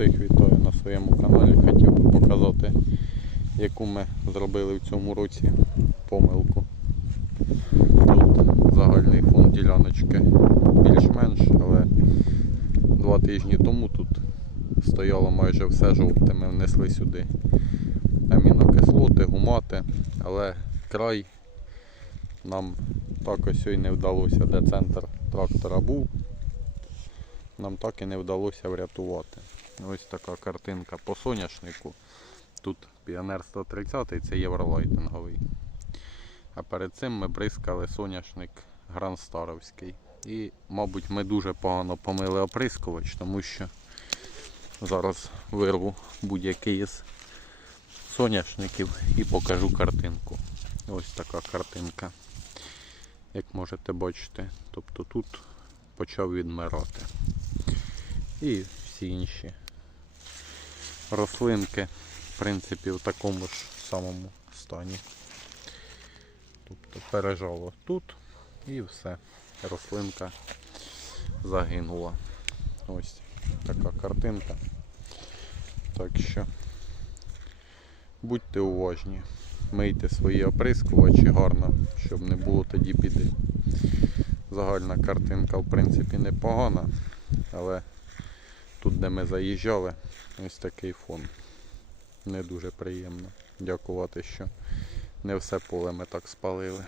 Всіх вітаю на своєму каналі. Хотів би показати, яку ми зробили в цьому році помилку. Тут загальний фон діляночки більш-менш, але два тижні тому тут стояло майже все жовте. Ми внесли сюди амінокислоти, гумати, але край нам так ось і не вдалося, де центр трактора був нам так і не вдалося врятувати. Ось така картинка по соняшнику. Тут Піонер 130 це євролайтинговий. А перед цим ми бризкали соняшник Гранстаровський. І, мабуть, ми дуже погано помили оприскувач, тому що зараз вирву будь-який із соняшників і покажу картинку. Ось така картинка. Як можете бачити, тобто тут почав відмирати і всі інші рослинки, в принципі, в такому ж самому стані. Тобто пережало тут і все. Рослинка загинула. Ось така картинка. Так що будьте уважні, мийте свої оприскувачі гарно, щоб не було тоді біди. Загальна картинка в принципі непогана, але Тут, де ми заїжджали, ось такий фон. Не дуже приємно. Дякувати, що не все поле ми так спалили.